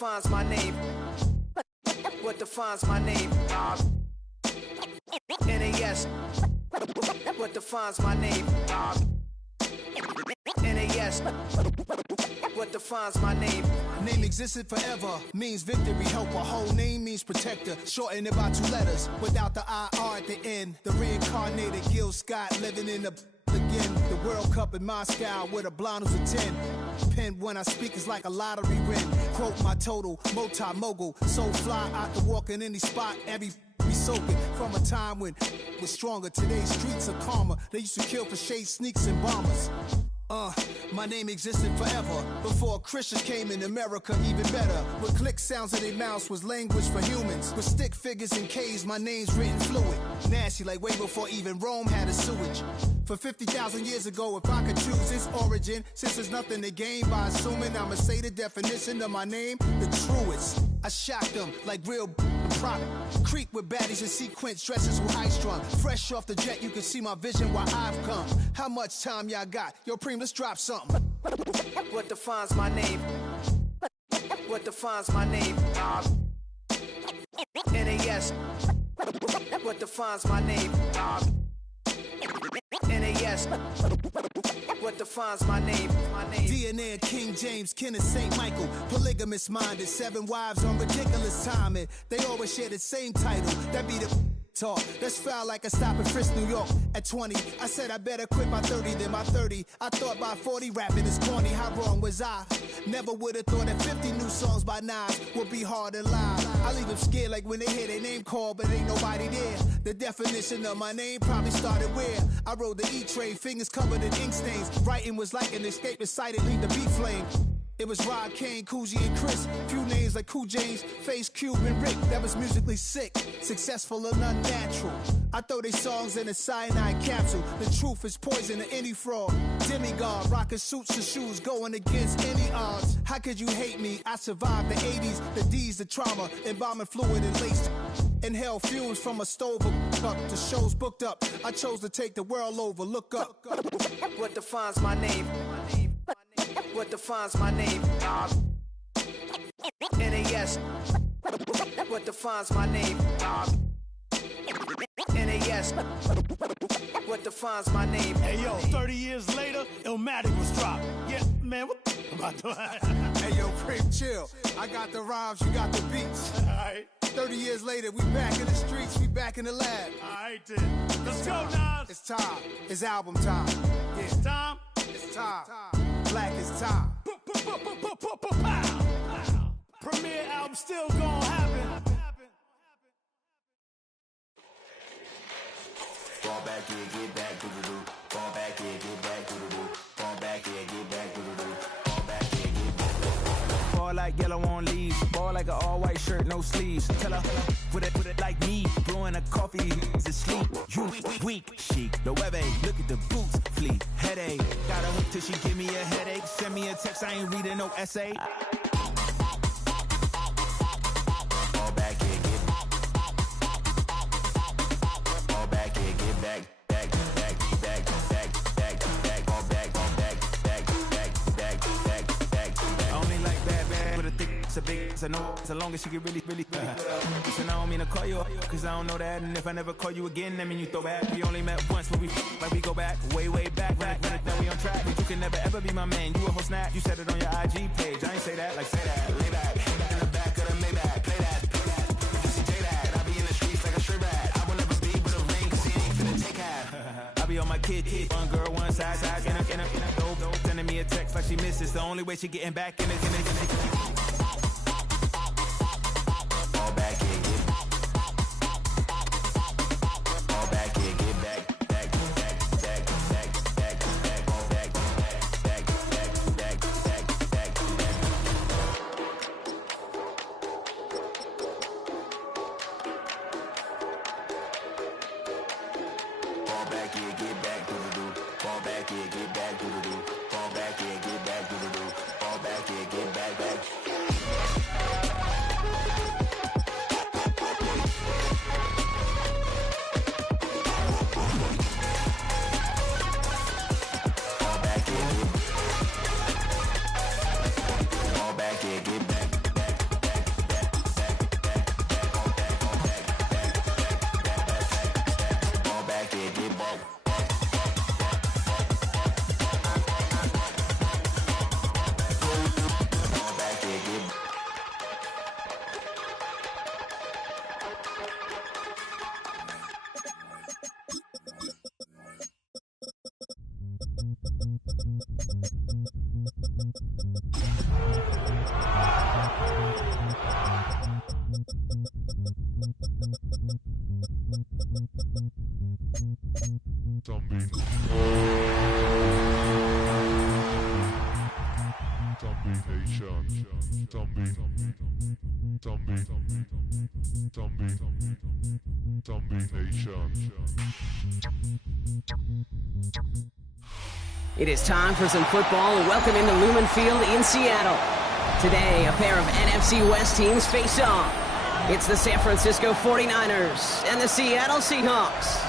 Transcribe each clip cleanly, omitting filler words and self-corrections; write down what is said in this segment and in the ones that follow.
defines my name? What defines my name? NAS. What defines my name? NAS. What defines my name? Name existed forever, means victory, helper. Whole name means protector, shorten it by 2 letters. Without the IR at the end, the reincarnated Gil Scott living in the again. The World Cup in Moscow with a blonde who's a 10. Pen when I speak is like a lottery win. Quote my total, multi-mogul. So fly out to walk in any spot, every be soaking from a time when it was stronger. Today's streets are calmer. They used to kill for shade sneaks and bombers. My name existed forever. Before Christians came in America, even better. With click sounds in their mouths was language for humans. With stick figures and K's, my name's written fluid. Nasty like way before even Rome had a sewage. For 50,000 years ago, if I could choose its origin, since there's nothing to gain by assuming, I'ma say the definition of my name, the truest. I shocked them like real product. Creek with baddies and sequence dresses with high strung. Fresh off the jet, you can see my vision where I've come. How much time y'all got? Yo, Preem, let's drop something. What defines my name? What defines my name? NAS. What defines my name? NAS. What defines my name? DNA of King James, Kenneth St. Michael. Polygamous minded, 7 wives on ridiculous timing. They always share the same title. That be the talk. That's foul like a stop in Frisk, New York. At 20, I said I better quit by 30 than by 30. I thought by 40 rapping is corny. How wrong was I? Never would have thought that 50 new songs by Nas would be hard to lie. I leave them scared like when they hear their name called, but ain't nobody there. The definition of my name probably started where I rode the E-train, fingers covered in ink stains. Writing was like an escape inside leave the beat flame. It was Rod Kane, Coogee, and Chris. Few names like Cool James, Face Cube, and Rick. That was musically sick, successful and unnatural. I throw they songs in a cyanide capsule. The truth is poison to any fraud. Demigod, rocking suits and shoes, going against any odds. How could you hate me? I survived the 80s, the D's, the trauma, embalming fluid and laced. Inhale fumes from a stove up. The show's booked up. I chose to take the world over. Look up. What defines my name? What defines my name? NAS. What defines my name? NAS. What defines my name? Hey yo, 30 years later, Illmatic was dropped. Yeah, man, what about to Hey yo, Preem, chill. I got the rhymes, you got the beats. Alright. 30 years later, we back in the streets, we back in the lab. Alright then. Let's go, Nas. It's time. It's album time. Yeah. It's time. It's time. Black is time. Premiere album still gonna happen. Fall back here, get back, doo-doo-doo. Fall back here, get back, doo-doo-doo. Fall back here, get back, doo-doo-doo. Fall back here, get back. Fall like yellow on leaves. Ball like an all-white shirt, no sleeves. Tell her, put it like me. Blowing a coffee, is asleep. You weak, chic. The web look at the boots, fleet. Headache. Gotta hook till she give me a headache. Send me a text, I ain't reading no essay. Fall back here, get back. Fall back here, get back. Back, back, back, back, back, back. Fall back, back, back, back, back, back, back. I only like bad with a thick, it's a big, it's a no, so long as she can really Listen, I don't mean to call you up, cause I don't know that. And if I never call you again, that mean you throw back. We only met once when we like we go back, way back. Then we on track, but you can never ever be my man. You a whole snap, you said it on your IG page. I ain't say that, like say that, lay back. In the back of the Maybach, play that. Pussy J that, I be in the streets like a stray rat. I will never speak with a ring, cause he ain't finna take half. I be on my kid, one girl, one side, in a dope, sending me a text like she misses. The only way she getting back in it. Fall back here, get back. Fall back here, get back. Back, back, back, back, back, back. Fall back, back, back, back, back, back, back. Fall back here, get back, doo-doo-doo. Fall back here, get back, doo-doo-doo. Fall back here, get back, doo-doo-doo. Fall back here, get back, back. Fall back here, get back, back. It is time for some football. Welcome into Lumen Field in Seattle. Today, a pair of NFC West teams face off. It's the San Francisco 49ers and the Seattle Seahawks.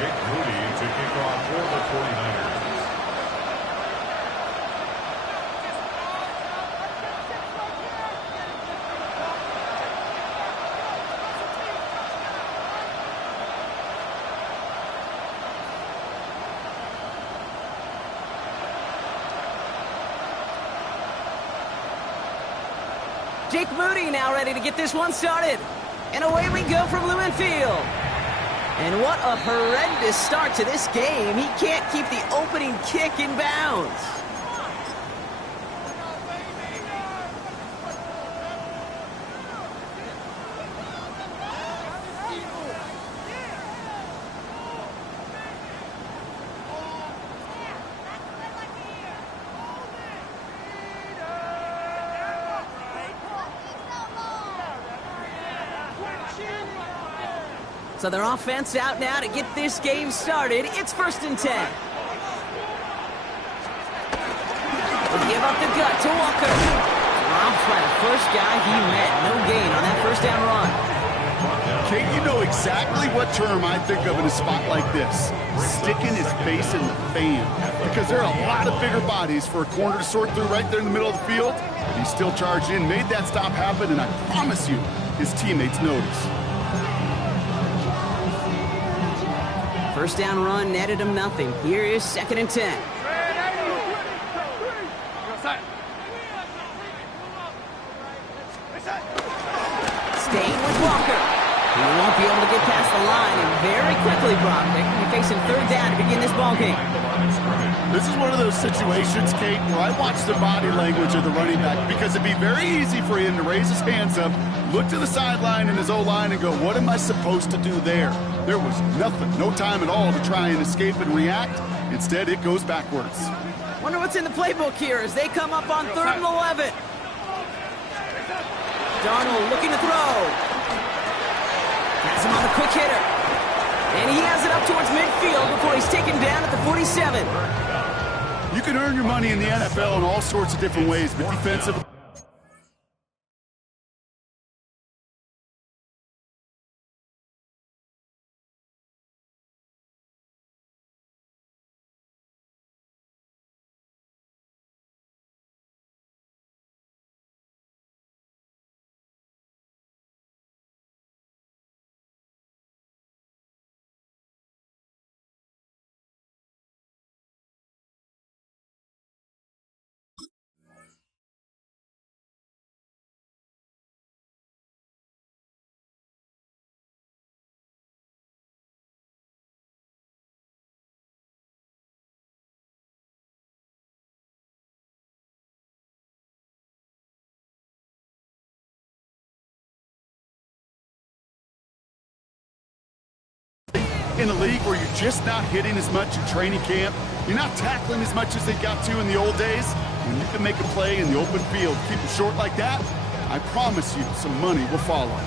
Jake Moody to kick off for the 49ers. Jake Moody now ready to get this one started. And away we go from Lumen Field. And what a horrendous start to this game. He can't keep the opening kick in bounds. So their offense out now to get this game started. It's 1st and 10. We'll give up the gut to Walker. Dropped by the first guy he met. No gain on that first down run. Kate, you know exactly what term I think of in a spot like this. Sticking his face in the fan. Because there are a lot of bigger bodies for a corner to sort through right there in the middle of the field. But he still charged in, made that stop happen, and I promise you, his teammates notice. First down run netted him nothing. Here is 2nd and 10. Staying with Walker. He won't be able to get past the line, and very quickly, Brock, they're going to be facing 3rd down to begin this ball game. This is one of those situations, Kate, where I watch the body language of the running back because it'd be very easy for him to raise his hands up, look to the sideline in his O-line and go, what am I supposed to do there? There was nothing, no time at all to try and escape and react. Instead, it goes backwards. Wonder what's in the playbook here as they come up on 3rd and 11. Darnold looking to throw. Has him on the quick hitter. And he has it up towards midfield before he's taken down at the 47. You can earn your money in the NFL in all sorts of different ways, but defensive... In a league where you're just not hitting as much in training camp, you're not tackling as much as they got to in the old days, when you can make a play in the open field, keep it short like that, I promise you some money will follow.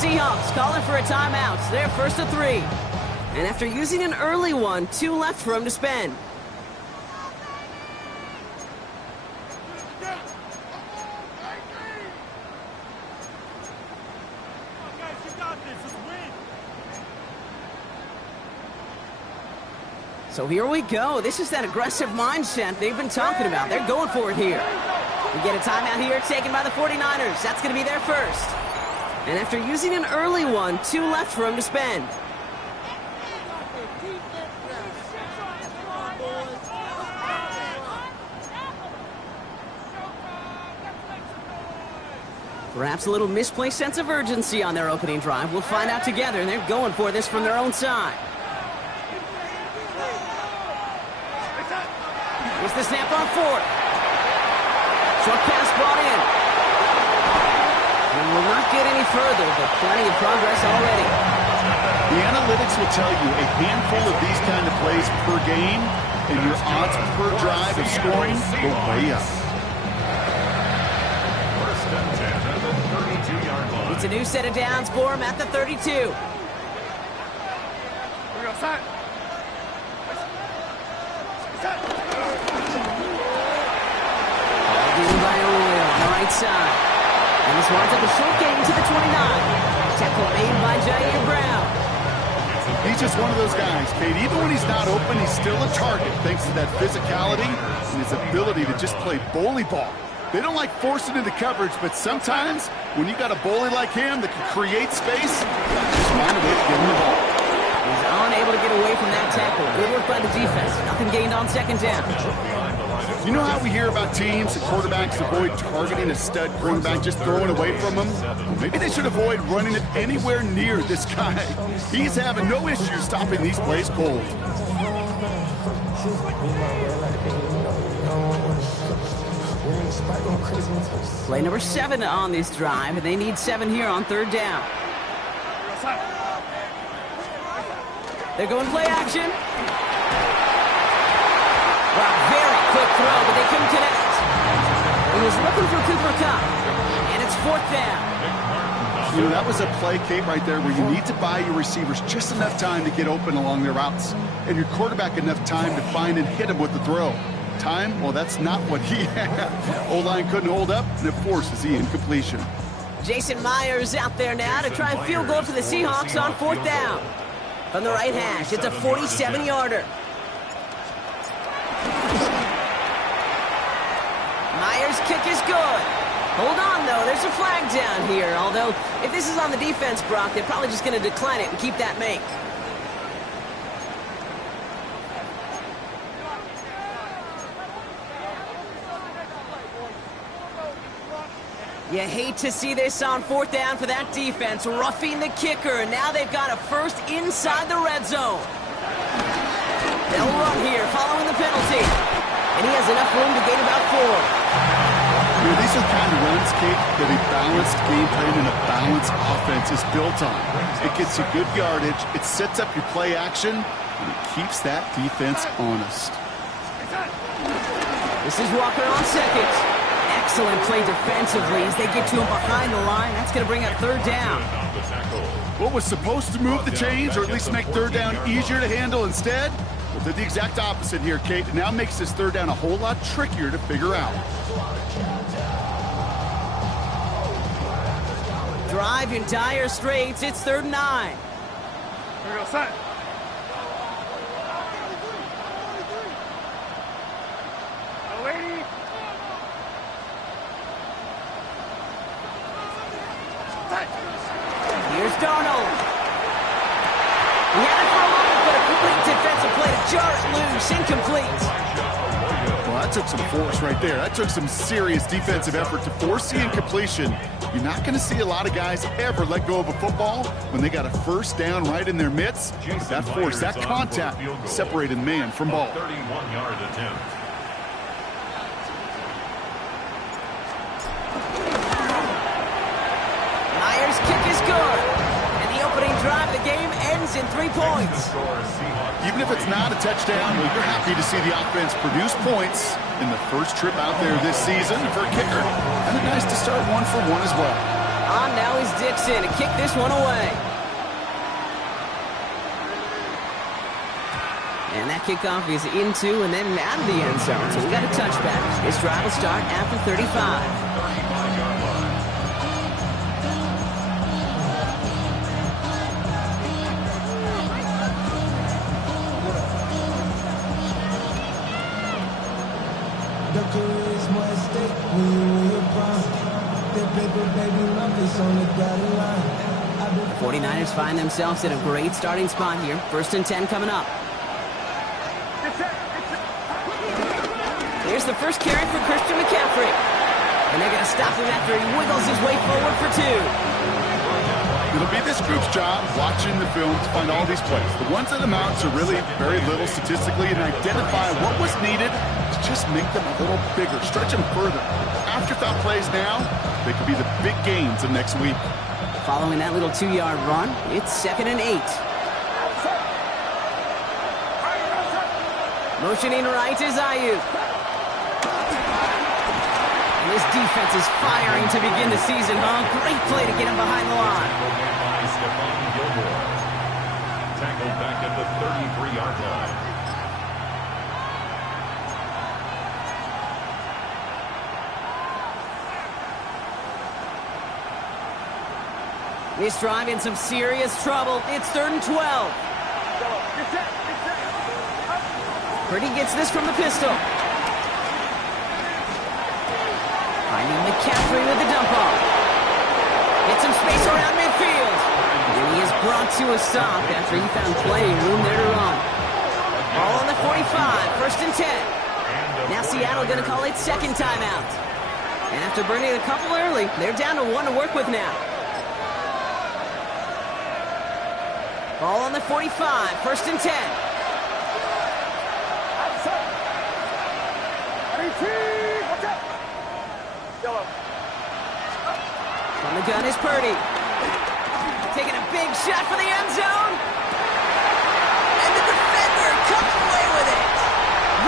Seahawks calling for a timeout. They're 1st and 3. And after using an early one, 2 left for him to spend. So here we go. This is that aggressive mindset they've been talking about. They're going for it here. We get a timeout here taken by the 49ers. That's going to be their first. And after using an early one, 2 left for him to spend. Perhaps a little misplaced sense of urgency on their opening drive. We'll find out together, and they're going for this from their own side. Here's the snap on 4th. Short pass brought in. And will not get any further, but plenty of progress already. The analytics will tell you a handful of these kind of plays per game, and your odds per drive of scoring go way up. It's a new set of downs for him at the 32. Ball given by Julio on the right side. And this winds up a short gain to the 29. Tackle made by Jair Brown. He's just one of those guys, Kate. Even when he's not open, he's still a target thanks to that physicality and his ability to just play bully ball. They don't like forcing into coverage, but sometimes when you got a bully like him that can create space, just find a way to get him the ball. He's unable to get away from that tackle. Good work by the defense. Nothing gained on second down. You know how we hear about teams and quarterbacks avoid targeting a stud quarterback, just throwing away from him? Maybe they should avoid running it anywhere near this guy. He's having no issue stopping these plays cold. Play number 7 on this drive, and they need 7 here on third down. They're going play action. Wow, very quick throw, but they couldn't connect. He was looking for Cooper Kupp, and it's 4th down. You know, that was a play, Kate, right there where you need to buy your receivers just enough time to get open along their routes, and your quarterback enough time to find and hit him with the throw. Time? Well, that's not what he had. O-line couldn't hold up, and it forces the incompletion. Jason Myers out there now to try and field goal for the Seahawks on 4th down. From the right hash, it's a 47-yarder. Myers' kick is good. Hold on, though. There's a flag down here. Although, if this is on the defense, Brock, they're probably just going to decline it and keep that make. You hate to see this on 4th down for that defense, roughing the kicker. Now they've got a first inside the red zone. They'll run here following the penalty. And he has enough room to gain about 4. You know, these are the kind of runs, Kate, that a balanced game plan and a balanced offense is built on. It gets you good yardage, it sets up your play action, and it keeps that defense honest. This is Walker on second. Excellent play defensively as they get to him behind the line. That's going to bring up third down. What was supposed to move the chains, or at least make third down easier to handle instead? Well, did the exact opposite here, Kate. It now makes this third down a whole lot trickier to figure out. Drive in dire straits. It's 3rd and 9. Here we go, set. Here's Darnold. He had it for a moment, but a complete defensive play to jar it loose. Incomplete. Well, that took some force right there. That took some serious defensive effort to force the incompletion. You're not going to see a lot of guys ever let go of a football when they got a first down right in their midst. But that force, that contact, separated man from ball. 31-yard attempt. Myers' kick is good. And the opening drive of the game ends in 3 points. Even if it's not a touchdown, you're happy to see the offense produce points in the first trip out there this season for a kicker. And it's nice to start 1 for 1 as well. On now is Dixon to kick this one away. And that kickoff is into and then out of the end zone. So we got a touchback. This drive will start after 35. career's more at stake when you in your prime. That paper, baby, numbers on the dotted line. The 49ers find themselves in a great starting spot here. 1st and 10 coming up. Here's the first carry for Christian McCaffrey. And they're going to stop him after he wiggles his way forward for 2. It'll be this group's job watching the film to find all these plays. The ones that amount to really very little statistically and identify what was needed to just make them a little bigger, stretch them further. Afterthought plays now, they could be the big gains of next week. Following that little 2-yard run, it's 2nd and 8. Motioning right is Ayuk. And this defense is firing to begin the season, huh? Great play to get him behind the line. Tackled back at the 33-yard line. This drive in some serious trouble. It's 3rd and 12. Purdy gets this from the pistol. Finding McCaffrey with the dump off. Gets some space around midfield. And he is brought to a stop after he found plenty of room there to run. Ball on the 45, 1st and 10. Now Seattle going to call it 2nd timeout. And after burning a couple early, they're down to 1 to work with now. Ball on the 45, 1st and 10. From the gun is Purdy. Taking a big shot for the end zone. And the defender comes away with it.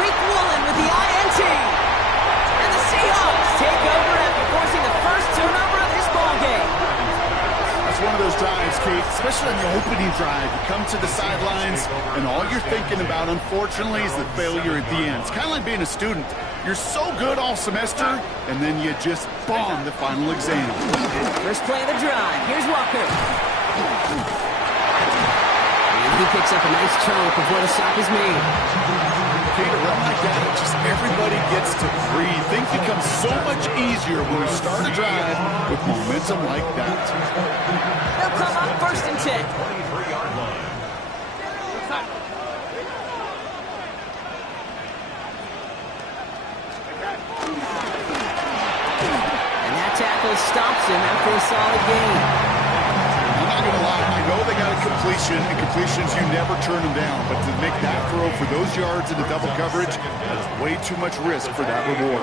Rick Woolen with the INT. And the Seahawks take over after forcing the first turnover of this ballgame. That's one of those drives, Kate, especially on the opening drive. You come to the sidelines, and all you're thinking about, unfortunately, is the failure at the end. It's kind of like being a student. You're so good all semester, and then you just bomb the final exam. First play of the drive. Here's Walker. And he picks up a nice chunk before the stop is made. Kate, a run like that, just everybody gets to breathe. Things become so much easier when you start a drive with momentum like that. They'll come up 1st and 10. 23-yard line. And that tackle stops him after a solid gain. I'm not going to lie. I know they got a completion, and completions, you never turn them down. But to make that throw for those yards in the double coverage, that's way too much risk for that reward.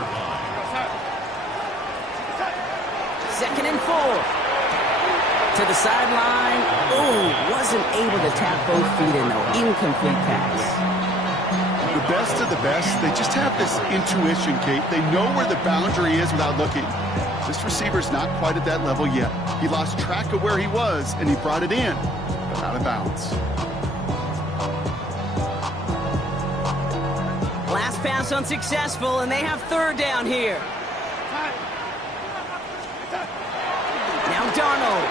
2nd and 4. To the sideline. Ooh, wasn't able to tap both feet in, though. Incomplete pass. The best of the best, they just have this intuition, Kate. They know where the boundary is without looking. This receiver's not quite at that level yet. He lost track of where he was, and he brought it in, but out of bounds. Last pass unsuccessful, and they have 3rd down here. Now Darnold.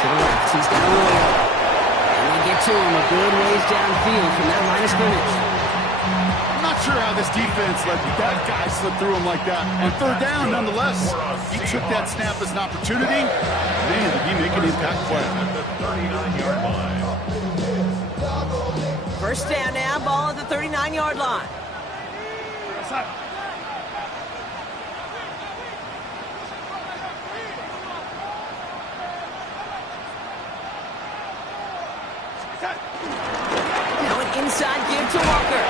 To the left, he's got a roll. And they get to him a good ways downfield from that line of scrimmage. I'm not sure how this defense let that guy slip through him like that. On 3rd down, nonetheless, he took that snap as an opportunity. Man, did he make an impact play. At the 39-yard line. 1st down now, ball at the 39-yard line. Now an inside give to Walker.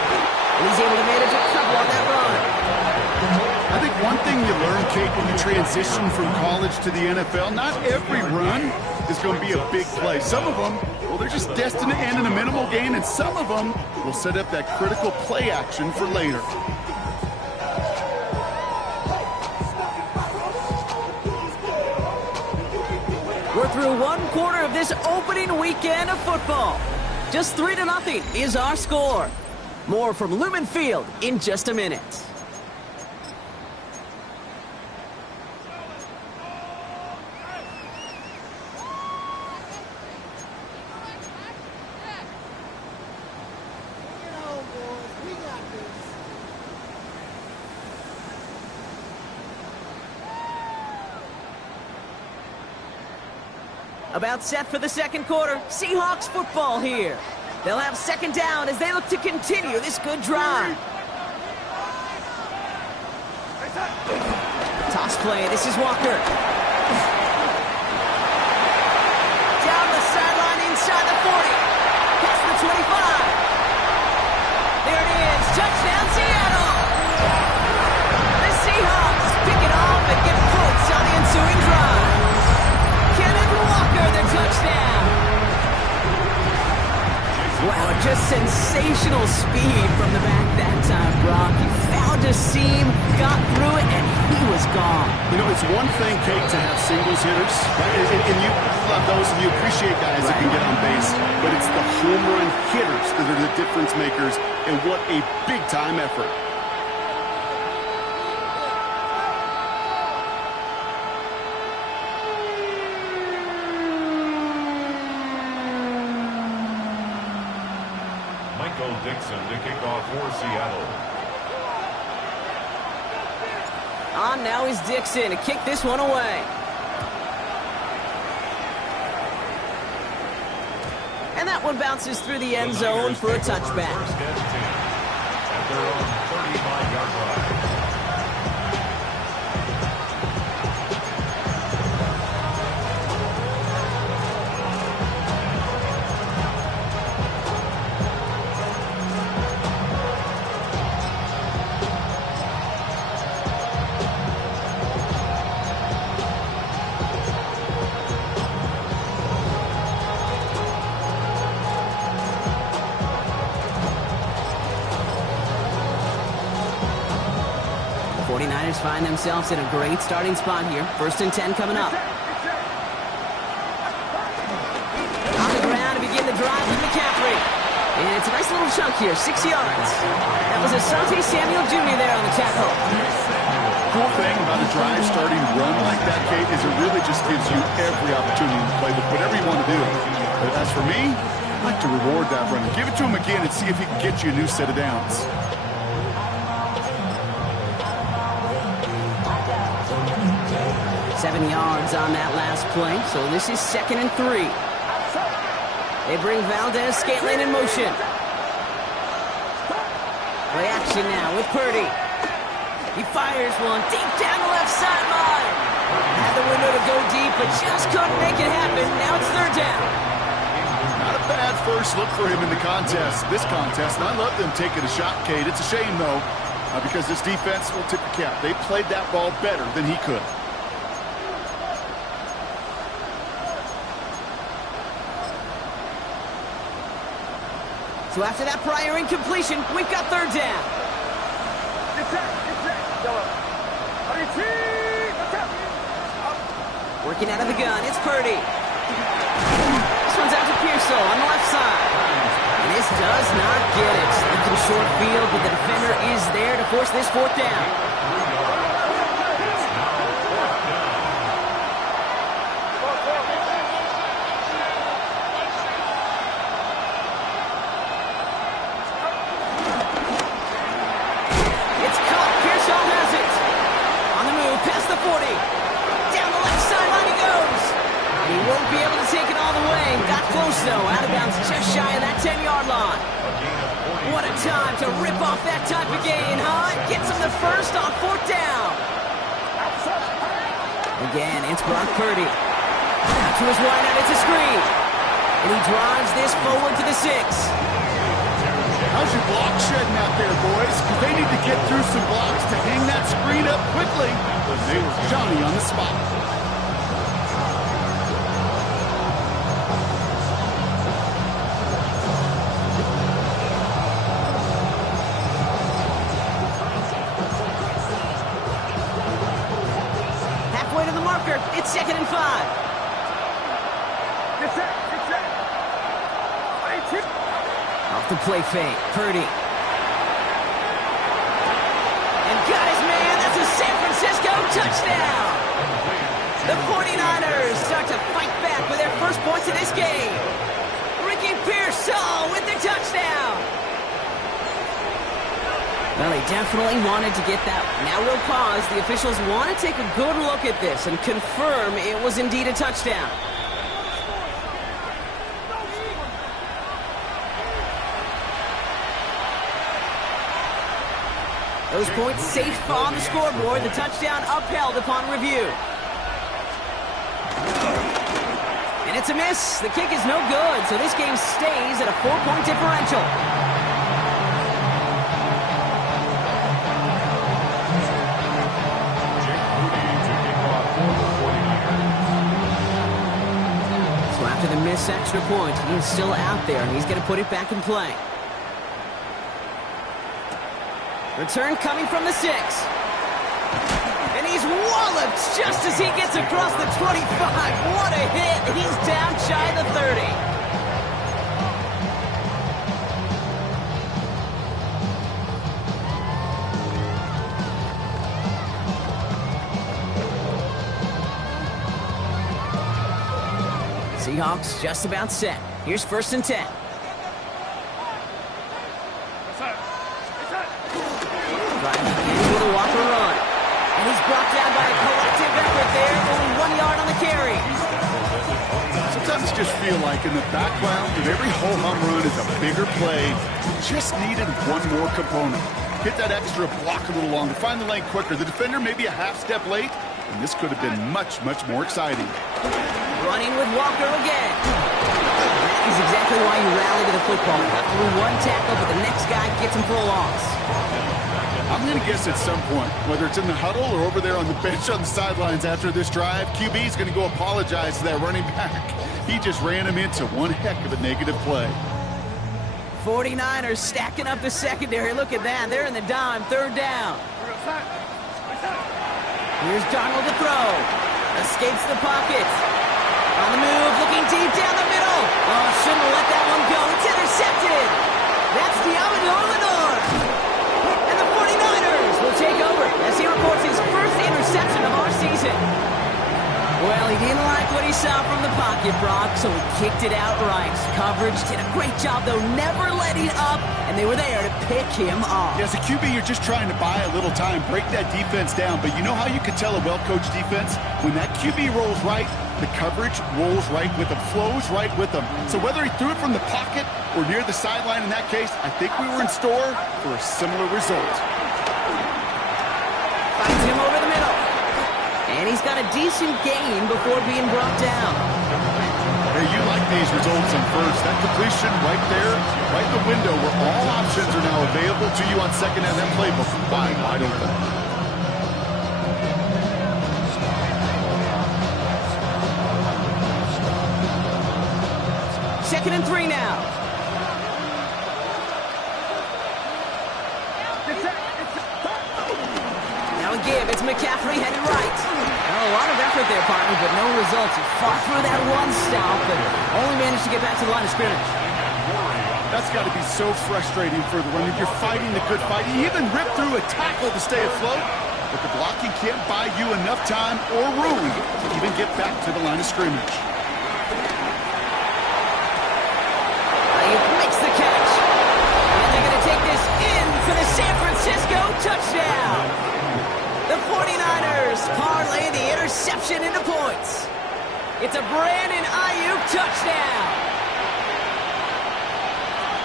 And he's able to manage a couple on that run. I think one thing you learn, Kate, when you transition from college to the NFL, not every run is going to be a big play. Some of them, well, they're just destined to end in a minimal gain, and some of them will set up that critical play action for later. We're through 1 quarter of this opening weekend of football. Just 3-0 is our score. More from Lumen Field in just a minute. About set for the second quarter. Seahawks football here. They'll have second down as they look to continue this good drive. Toss play. This is Walker. Down the sideline inside the 40. Past the 25. There it is. Touchdown, Seattle. The Seahawks pick it off and get points on the ensuing drive. Kenneth Walker, the touchdown. Wow, just sensational speed from the back that time, Brock. He found a seam, got through it, and he was gone. You know, it's one thing, Kate, to have singles hitters, right? And you love those, and you appreciate guys that can get on base. But it's the home run hitters that are the difference makers, and what a big-time effort. Michael Dixon to kick off for Seattle. On now is Dixon to kick this one away. And that one bounces through the end zone for a touchback. First and 10 at their own 35-yard line. Find themselves in a great starting spot here. First and 10 coming up. On the ground to begin the drive with McCaffrey. And it's a nice little chunk here, 6 yards. That was Asante Samuel Jr. there on the tackle. Cool thing about a drive starting run like that, Kate, is it really just gives you every opportunity to play with whatever you want to do. But as for me, I'd like to reward that run. Give it to him again and see if he can get you a new set of downs. 7 yards on that last play, so this is 2nd and 3. They bring Valdez-Scantling in motion. Play action now with Purdy. He fires one deep down the left sideline. Had the window to go deep, but just couldn't make it happen. Now it's 3rd down. Not a bad first look for him in the contest, this contest, and I love them taking a shot, Kate. It's a shame, though, because this defense will tip the cap. They played that ball better than he could. So after that prior incompletion, we've got 3rd down. Working out of the gun, it's Purdy. This one's out to Pearsall on the left side. And this does not get it. Looking short field, but the defender is there to force this 4th down. Just shy of that 10-yard line. What a time to rip off that type of gain, huh? Gets him the first on 4th down. Again, it's Brock Purdy. Out to his right, and it's a screen. And he drives this forward to the 6. How's your block shedding out there, boys? Because they need to get through some blocks to hang that screen up quickly. They were Johnny on the spot. It's 2nd and 5. Off the play fake, Purdy. And got his man, that's a San Francisco touchdown. The 49ers start to fight back with their first points in this game. Ricky Pearsall with the touchdown. Well, he definitely wanted to get that. Now we'll pause. The officials want to take a good look at this and confirm it was indeed a touchdown. Those points safe on the scoreboard. The touchdown upheld upon review. And it's a miss. The kick is no good, so this game stays at a 4-point differential. So after the missed extra point, he's still out there, and he's going to put it back in play. Return coming from the 6. And he's walloped just as he gets across the 25. What a hit. He's down shy of the 30. Seahawks just about set. Here's 1st and 10. With a Walker run. And he's brought down by a collective effort there. Only 1 yard on the carry. Sometimes just feel like in the background of every ho-hum run is a bigger play. Just needed one more component. Hit that extra block a little longer. Find the lane quicker. The defender maybe a half step late. And this could have been much, much more exciting. Running with Walker again. That is exactly why you rally to the football. Got through one tackle, but the next guy gets him for a loss. I'm going to guess at some point, whether it's in the huddle or over there on the bench on the sidelines after this drive, QB is going to go apologize to that running back. He just ran him into one heck of a negative play. 49ers stacking up the secondary. Look at that. They're in the dime. 3rd down. Here's Darnold to throw. Escapes the pocket. On the move, looking deep down the middle. Oh, shouldn't have let that one go. It's intercepted. That's Diamador Lenore. And the 49ers will take over as he reports his first interception of our season. Well, he didn't like what he saw from the pocket, Brock, so he kicked it outright. Coverage did a great job, though, never letting up, and they were there to pick him off. Yeah, as a QB, you're just trying to buy a little time, break that defense down. But you know how you can tell a well-coached defense? When that QB rolls right, the coverage rolls right with him, flows right with him. So whether he threw it from the pocket or near the sideline in that case, I think we were in store for a similar result. Finds him over the middle. And he's got a decent gain before being brought down. Hey, you like these results on first. That completion right there, right in the window where all options are now available to you on second and then playbook. Wide open. 2nd and 3 now. Now a give. It's McCaffrey headed right. Well, a lot of effort there, partner, but no results. He fought through that one stop, but only managed to get back to the line of scrimmage. That's got to be so frustrating for the runner. You're fighting the good fight. You even ripped through a tackle to stay afloat, but the blocking can't buy you enough time or room to even get back to the line of scrimmage. He makes the catch. And they're going to take this in for the San Francisco touchdown. The 49ers parlay the interception into points. It's a Brandon Ayuk touchdown.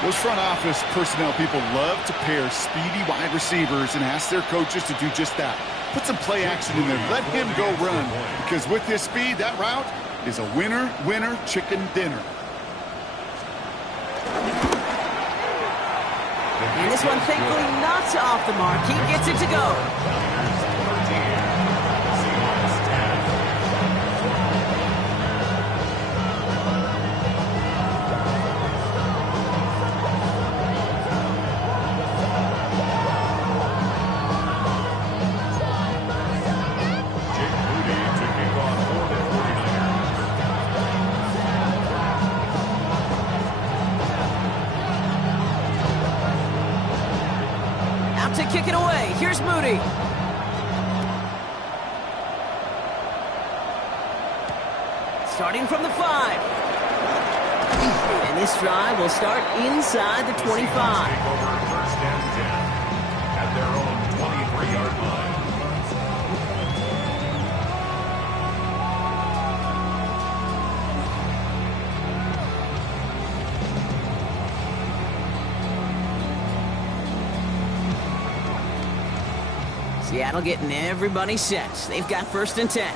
Those front office personnel people love to pair speedy wide receivers and ask their coaches to do just that. Put some play action in there. Let him go run. Because with his speed, that route is a winner, winner, chicken dinner. And this one, thankfully, not off the mark. He gets it to go. To kick it away. Here's Moody. Starting from the 5. And this drive will start inside the 25. First and 10 at their own 23-yard line. Seattle getting everybody set. They've got 1st and 10.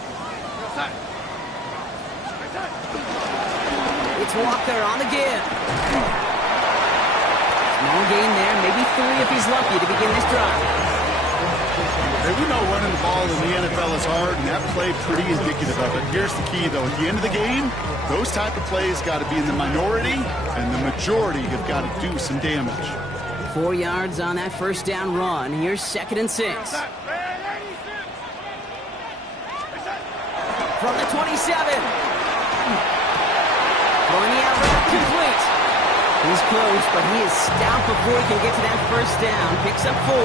It's Walker on the give. Small gain there, maybe 3 if he's lucky to begin this drive. Hey, we know running the ball in the NFL is hard, and that play pretty indicative of it. Here's the key, though. At the end of the game, those type of plays got to be in the minority, and the majority have got to do some damage. 4 yards on that 1st down run. Here's 2nd and 6. From the 27. Throwing the out route complete. He's close, but he is stout before he can get to that 1st down. Picks up 4.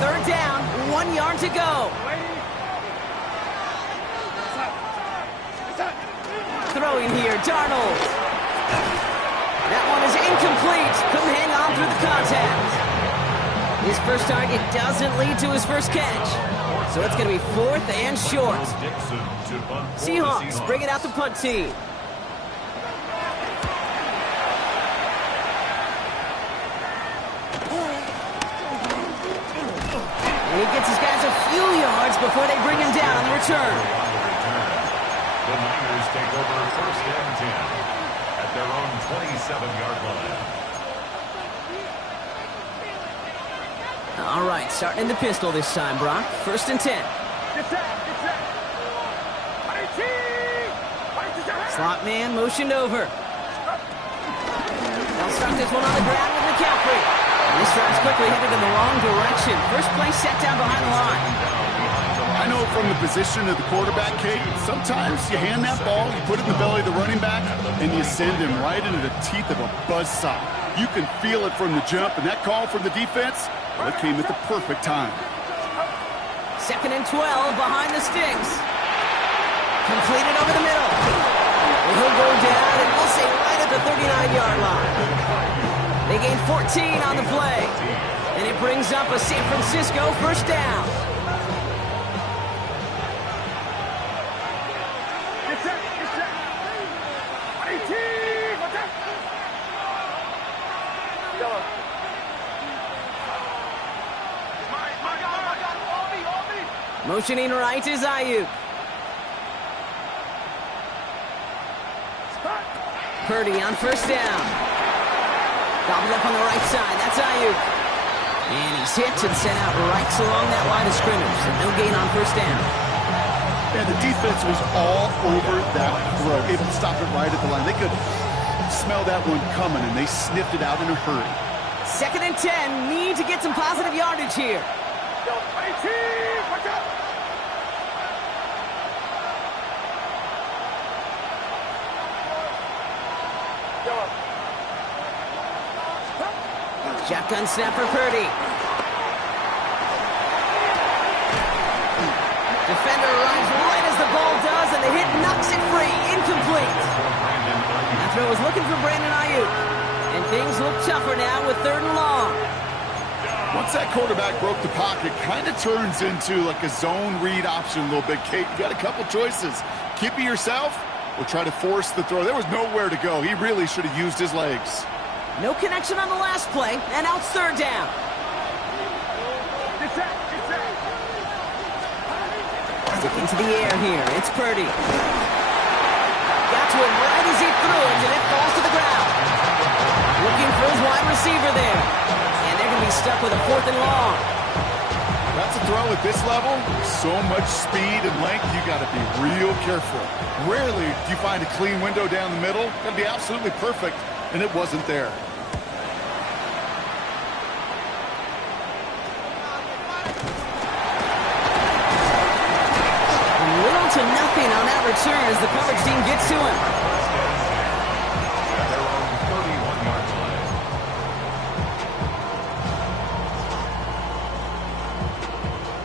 3rd down, 1 yard to go. Throwing here, Darnold. That one is incomplete. Couldn't hang on through the contact. His first target doesn't lead to his first catch. So it's going to be 4th and short. Seahawks bring it out the punt team. And he gets his guys a few yards before they bring him down on the return. The Niners take over 1st and 10 at their own 27-yard line. All right, starting in the pistol this time, Brock. 1st and 10. Slot man motioned over. They'll start this one on the ground with McCaffrey. And this drive's quickly headed in the wrong direction. First play set down behind the line. I know from the position of the quarterback, Kate, sometimes you hand that ball, you put it in the belly of the running back, and you send him right into the teeth of a buzzsaw. You can feel it from the jump, and that call from the defense, well, it came at the perfect time. 2nd and 12 behind the sticks. Completed over the middle. And he'll go down, and we'll say right at the 39-yard line. They gain 14 on the play. And it brings up a San Francisco 1st down. Motioning right is Ayuk. Purdy on 1st down. Gobbled up on the right side. That's Ayuk. And he's hit and sent out right along that line of scrimmage. So no gain on 1st down. And the defense was all over that throw, able to stop it right at the line. They could smell that one coming, and they sniffed it out in a hurry. 2nd and 10. Need to get some positive yardage here. Shotgun snap for Purdy. Defender arrives right as the ball does, and the hit knocks it free. Incomplete. That throw was looking for Brandon Ayuk. And things look tougher now with 3rd and long. Once that quarterback broke the pocket, kind of turns into like a zone read option a little bit, Kate. You got a couple choices. Keep it yourself or try to force the throw. There was nowhere to go. He really should have used his legs. No connection on the last play, and out 3rd down. Sticking to the air here, it's Purdy. Got to him right as he threw it, and it falls to the ground. Looking for his wide receiver there. And they're going to be stuck with a 4th and long. That's a throw at this level. So much speed and length, you got to be real careful. Rarely do you find a clean window down the middle. Got to be absolutely perfect, and it wasn't there. Little to nothing on that return as the coverage team gets to him. At their own 31-yard line.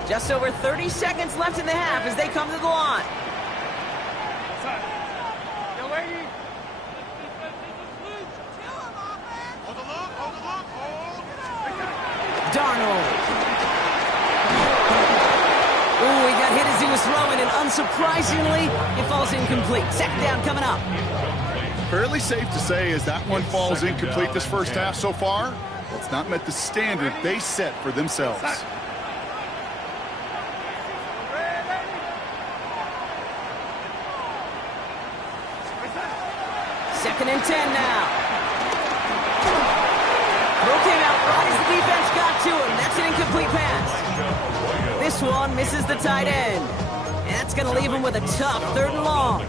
Just over 30 seconds left in the half as they come to the line. Darnold. Ooh, he got hit as he was throwing, and unsurprisingly, it falls incomplete. 2nd down coming up. Fairly safe to say as that one falls incomplete this first half so far, It's not met the standard they set for themselves. Second and 10 now. Throw came out right as the defense got to him. That's an incomplete pass. This one misses the tight end. And that's going to leave him with a tough 3rd and long.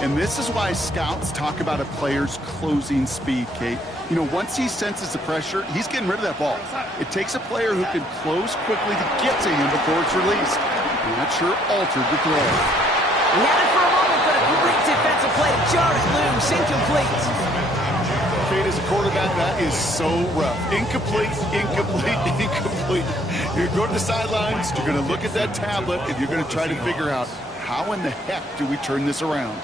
And this is why scouts talk about a player's closing speed, Kate. You know, once he senses the pressure, he's getting rid of that ball. It takes a player who can close quickly to get to him before it's released. And that sure altered the throw. He had it for a moment, but a great defensive play to jar it loose. Incomplete. Kate, as a quarterback, that is so rough. Incomplete, incomplete, incomplete. You're going to go to the sidelines, you're going to look at that tablet, and you're going to try to figure out, how in the heck do we turn this around?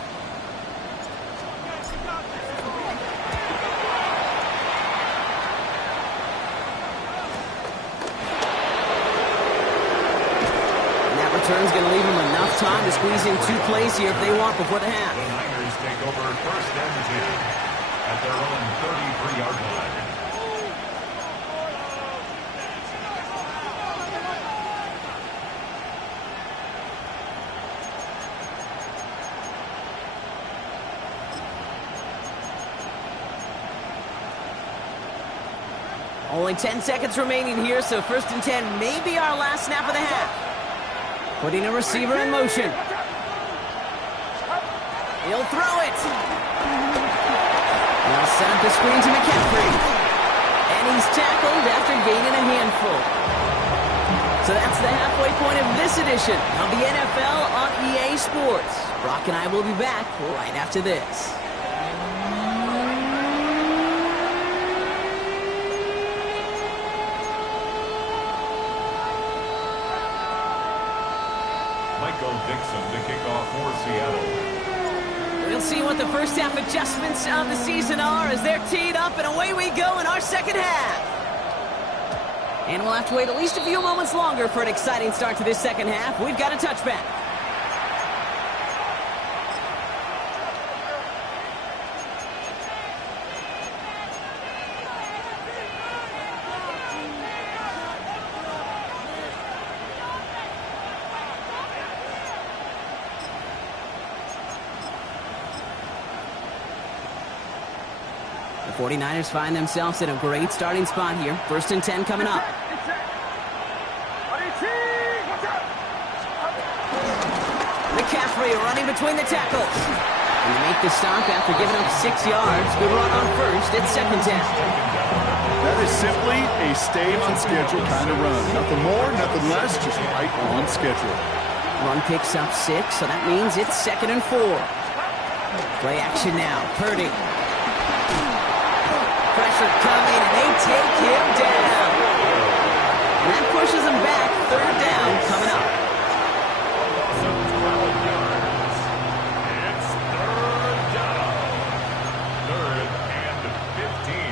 Return's going to leave them enough time to squeeze in 2 plays here if they want before the half. The Niners take over 1st and 10 at their own 33-yard line. Only 10 seconds remaining here, so 1st and 10 may be our last snap of the half. Putting a receiver in motion. He'll throw it. Now set up the screen to McCaffrey. And he's tackled after gaining a handful. So that's the halfway point of this edition of the NFL on EA Sports. Brock and I will be back right after this. Dixon to kick off for Seattle. We'll see what the first half adjustments of the season are as they're teed up, and away we go in our second half. And we'll have to wait at least a few moments longer for an exciting start to this second half. We've got a touchback. The 49ers find themselves in a great starting spot here. 1st and 10 coming up. McCaffrey running between the tackles. And they make the stop after giving up 6 yards. Good run on 1st. It's 2nd down. That is simply a stay on schedule kind of run. Nothing more, nothing less, just right on schedule. Run picks up 6, so that means it's 2nd and 4. Play action now. Purdy. Pressure coming, and they take him down. And that pushes him back. 3rd down coming up. It's 3rd down. 3rd and 15.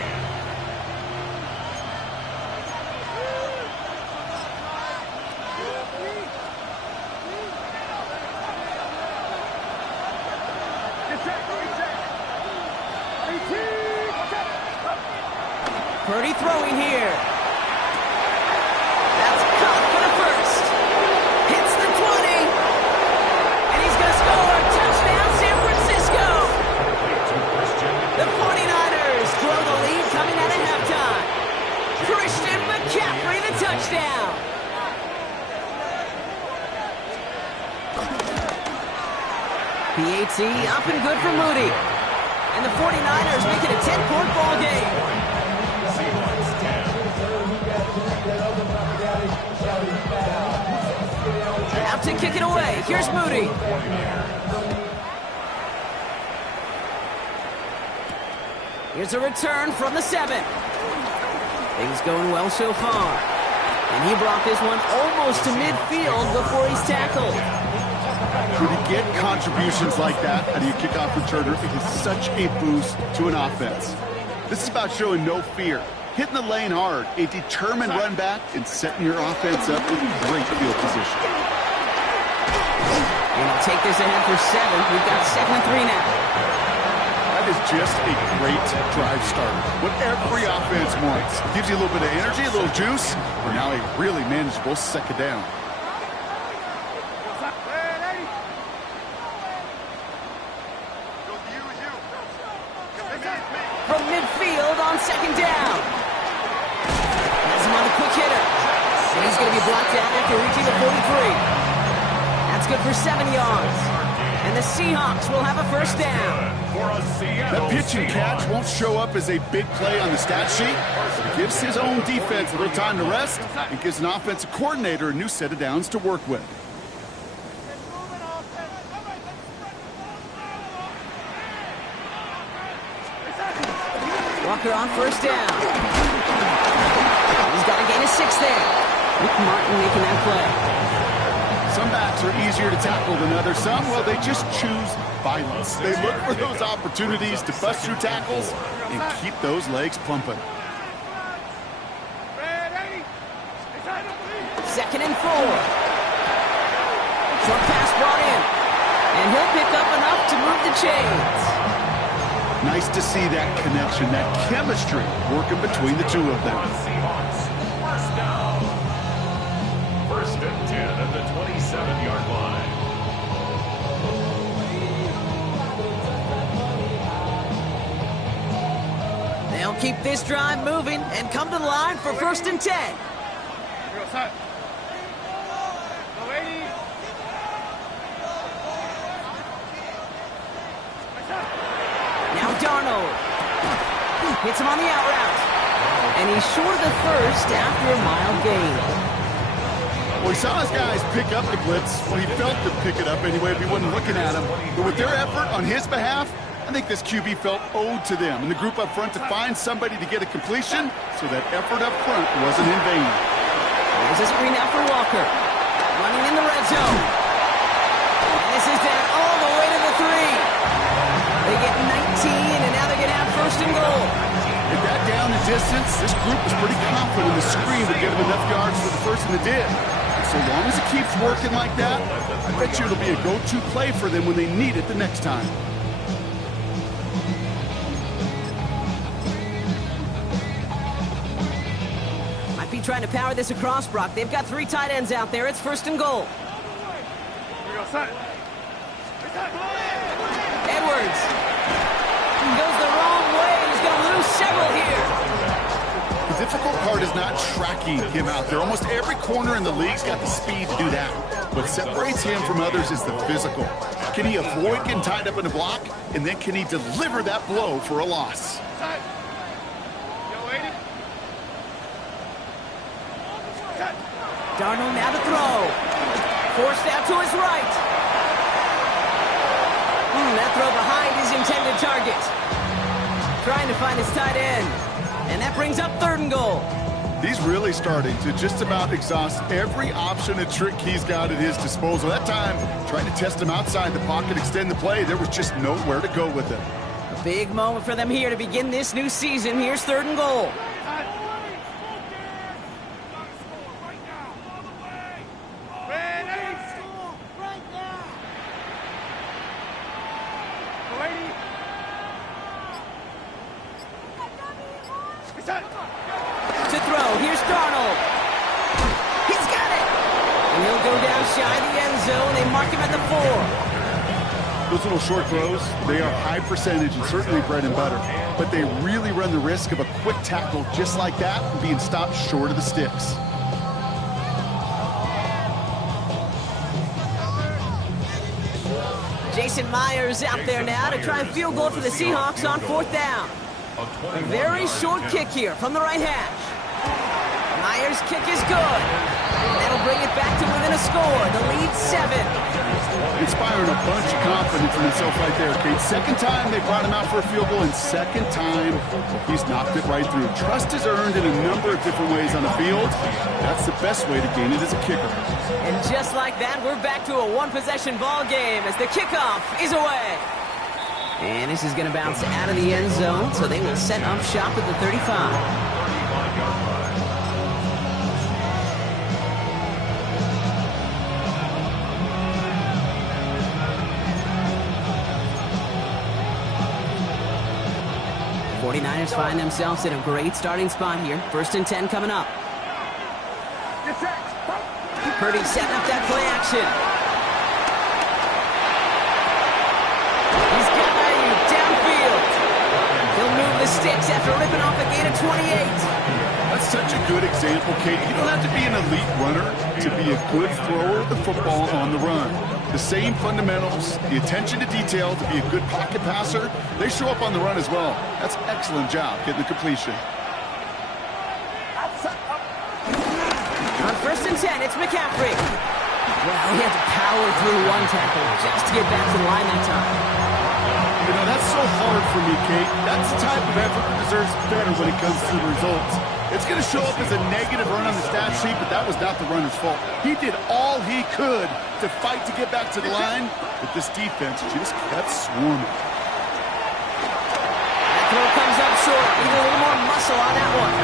Purdy throwing here. That's caught for the 1st. Hits the 20. And he's going to score. Touchdown, San Francisco. The 49ers throw the lead coming out of halftime. Christian McCaffrey, the touchdown. PAT up and good for Moody. And the 49ers make it a 10-point ball game. Out to kick it away. Here's Moody. Here's a return from the 7. Things going well so far. And he brought this one almost to midfield before he's tackled. When you get contributions like that out of your kickoff returner, it is such a boost to an offense. This is about showing no fear, hitting the lane hard, a determined run back, and setting your offense up with great field position. And he'll take this ahead for 7. We've got 2nd and 3 now. That is just a great drive starter. What every offense wants. Gives you a little bit of energy, a little juice, and now a really manageable second down. From midfield on second down. Has him on a quick hitter. And he's going to be blocked out after reaching the 43. That's good for 7 yards. And the Seahawks will have a first down. That pitch and catch won't show up as a big play on the stat sheet, but it gives his own defense a little time to rest and gives an offensive coordinator a new set of downs to work with. Walker on first down. He's got to gain a 6 there. Nick Martin making that play. Some backs are easier to tackle than others. Some, well, they just choose violence. They look for those opportunities to bust through tackles and keep those legs pumping. 2nd and 4. Short pass brought in. And he'll pick up enough to move the chains. Nice to see that connection, that chemistry working between the two of them. First and 10 at the 27-yard line. They'll keep this drive moving and come to the line for 1st and 10. Now Darnold hits him on the out route. And he's short of the first after a mild gain. Well, he saw his guys pick up the blitz. Well, he felt them pick it up anyway if he wasn't looking at him. But with their effort on his behalf, I think this QB felt owed to them and the group up front to find somebody to get a completion, so that effort up front wasn't in vain. There's a screen out for Walker. Running in the red zone. And this is down all the way to the 3. They get 19, and now they're going to have 1st and goal. With that down the distance, this group was pretty confident the screen would give them enough yards for the first, and it did. So long as it keeps working like that, I bet you it'll be a go-to play for them when they need it the next time. Might be trying to power this across, Brock. They've got 3 tight ends out there. It's 1st and goal. Edwards goes the wrong way. He's going to lose several here. The difficult part is not tracking him out there. Almost every corner in the league's got the speed to do that. What separates him from others is the physical. Can he avoid getting tied up in a block? And then can he deliver that blow for a loss? Darnold now to throw. Forced out to his right. That throw behind his intended target. Trying to find his tight end. And that brings up 3rd and goal. He's really starting to just about exhaust every option and trick he's got at his disposal. That time, trying to test him outside the pocket, extend the play, there was just nowhere to go with it. A big moment for them here to begin this new season. Here's 3rd and goal. To throw, here's Darnold. He's got it! And he'll go down shy of the end zone. They mark him at the 4. Those little short throws, they are high percentage and certainly bread and butter. But they really run the risk of a quick tackle just like that and being stopped short of the sticks. Jason Myers out there now to try and field goal for the Seahawks on 4th down. A very short kick here from the right hash. Myers' kick is good. And that'll bring it back to within a score. The lead 7. Inspiring a bunch of confidence in himself right there, Kate. Second time they brought him out for a field goal, and second time he's knocked it right through. Trust is earned in a number of different ways on the field. That's the best way to gain it as a kicker. And just like that, we're back to a 1-possession ball game as the kickoff is away. And this is going to bounce out of the end zone, so they will set up shop at the 35. 49ers find themselves in a great starting spot here. 1st and 10 coming up. Purdy setting up that play action. He's got Ayuk downfield. He'll move the sticks after ripping off a gain of 28. That's such a good example, Kate. You don't have to be an elite runner to be a good thrower of the football on the run. The same fundamentals, the attention to detail to be a good pocket passer, they show up on the run as well. That's an excellent job getting the completion. On 1st and 10, it's McCaffrey. Well, he had to power through one tackle just to get back to the line that time. You know, that's so hard for me, Kate. That's the type of effort that deserves better when it comes to the results. It's going to show up as a negative run on the stat sheet, but that was not the runner's fault. He did all he could to fight to get back to the line, but this defense just kept swarming. That throw comes up short. Need a little more muscle on that one.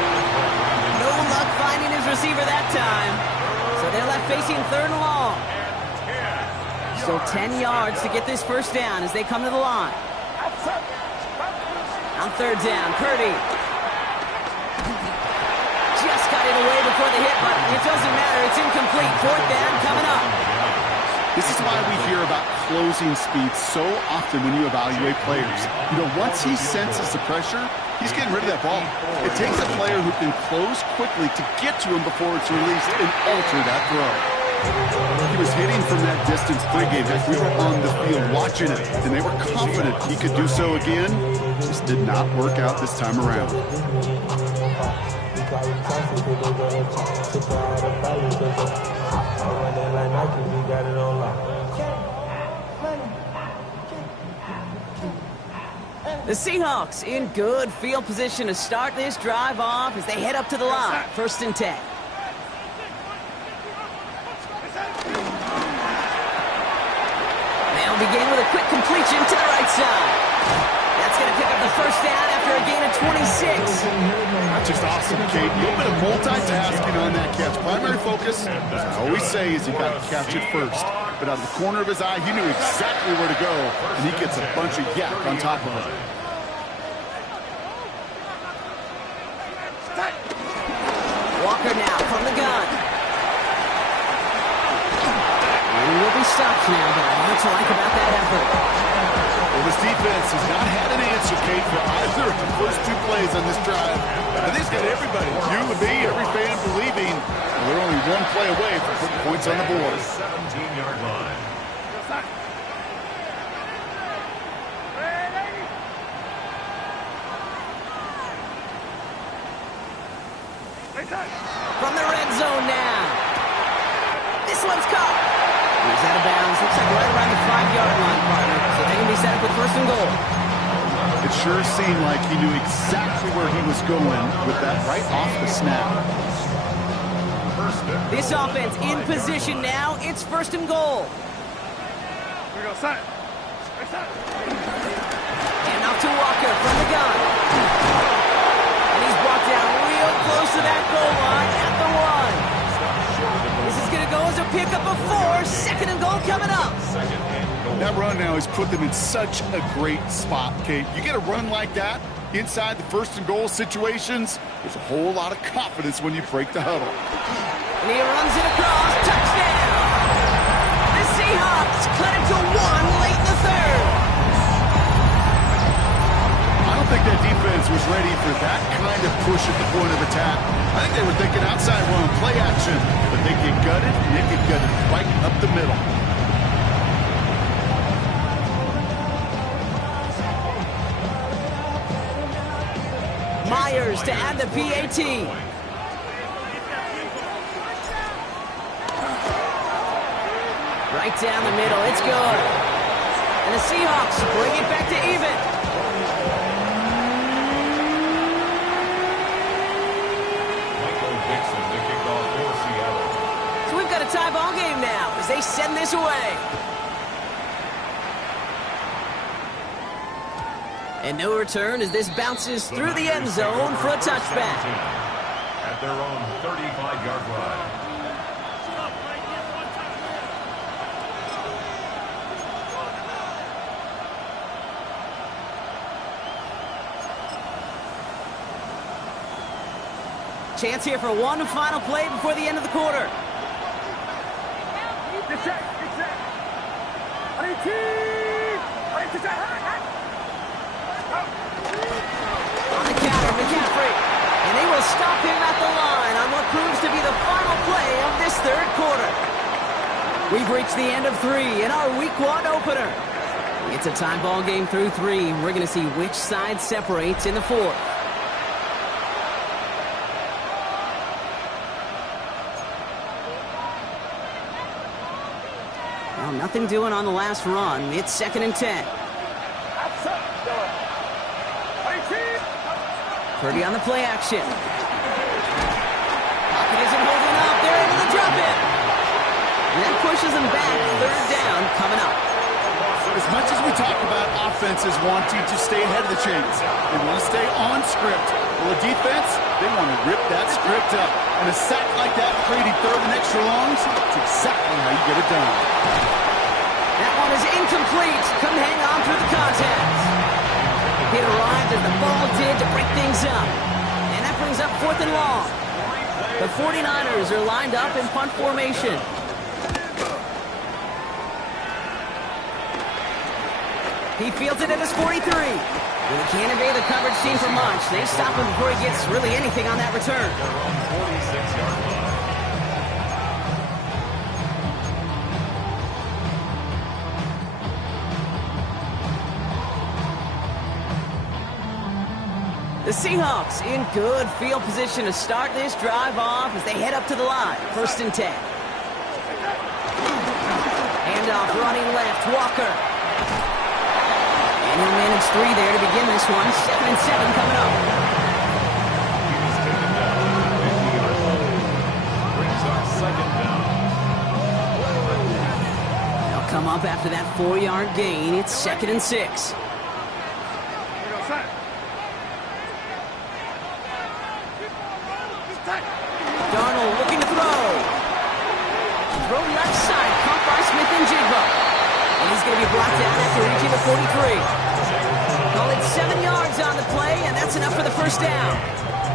No luck finding his receiver that time. So they're left facing 3rd and long. Still 10 yards to get this 1st down as they come to the line. On 3rd down, Purdy. Just got it away before the hit, but it doesn't matter. It's incomplete. 4th down coming up. This is why we hear about closing speed so often when you evaluate players. You know, once he senses the pressure, he's getting rid of that ball. It takes a player who can close quickly to get to him before it's released and alter that throw. He was hitting from that distance pregame as we were on the field watching it, and they were confident he could do so again. Just did not work out this time around. The Seahawks in good field position to start this drive off as they head up to the line. 1st and 10. They'll begin with a quick completion to the right side. That's going to pick up the 1st down after a gain of 26. That's just awesome, Kate. A little bit of multitasking on that catch. Primary focus, as I always say, is you got to catch it first. But out of the corner of his eye, he knew exactly where to go, and he gets a bunch of yak on top of it. Walker now from the gun. And he will be stopped now, but I want to like about that effort. Well, this defense has not had an answer, Kate, for either of the first 2 plays on this drive. I think it's got everybody, you and me, every fan believing they're only 1 play away from putting points on the board. 17-yard line. From the red zone now. This one's caught. He's out of bounds. Looks like right around the 5-yard line, partner. So they can be set up with 1st and goal. It sure seemed like he knew exactly where he was going with that right off the snap. This offense in position now. It's 1st and goal. Here we go, set. And off to Walker from the gun. And he's brought down real close to that goal line at the 1. This is going to go as a pickup of 4. 2nd and goal coming up. That run now has put them in such a great spot, Kate. You get a run like that inside the 1st and goal situations, there's a whole lot of confidence when you break the huddle. And he runs it across. Touchdown! The Seahawks cut it to 1 late in the 3rd. I don't think that defense was ready for that kind of push at the point of attack. I think they were thinking outside run, play action, but they get gutted, and they get gutted right up the middle. Myers to add the PAT. Right down the middle. It's good. And the Seahawks bring it back to even. Michael Dixon, the kickoff for Seattle. So we've got a tie ball game now as they send this away. And no return as this bounces through the end zone for a touchback. At their own 35-yard line. Chance here for one final play before the end of the quarter. On the counter, McCaffrey. And they will stop him at the line on what proves to be the final play of this third quarter. We've reached the end of 3 in our Week 1 opener. It's a tie ball game through 3. We're going to see which side separates in the 4th. Well, nothing doing on the last run. It's 2nd and 10. Purdy on the play action. Pocket isn't holding up. They're able to drop it. And that pushes them back. 3rd down coming up. As much as we talk about offenses wanting to stay ahead of the chains, they want to stay on script. Well, the defense, they want to rip that script up. And a sack like that, creating 3rd and extra longs, it's exactly how you get it done. That one is incomplete. Couldn't hang on through the contact. It arrived as the ball did to break things up. And that brings up 4th and long. The 49ers are lined up in punt formation. He fields it at his 43. Well, he can't evade the coverage team for much. They stop him before he gets really anything on that return. 46-yard line. The Seahawks in good field position to start this drive off as they head up to the line. 1st and 10. Handoff running left, Walker. And he'll manage 3 there to begin this one. 2nd and 7 coming up. He's taken down. 50-yard line. Brings up 2nd down. They'll come up after that 4-yard gain. It's 2nd and 6. Darnold looking to throw. Throw left side, caught by Smith-Njigba. And he's going to be brought down after reaching the 43. Call it 7 yards on the play, and that's enough for the 1st down.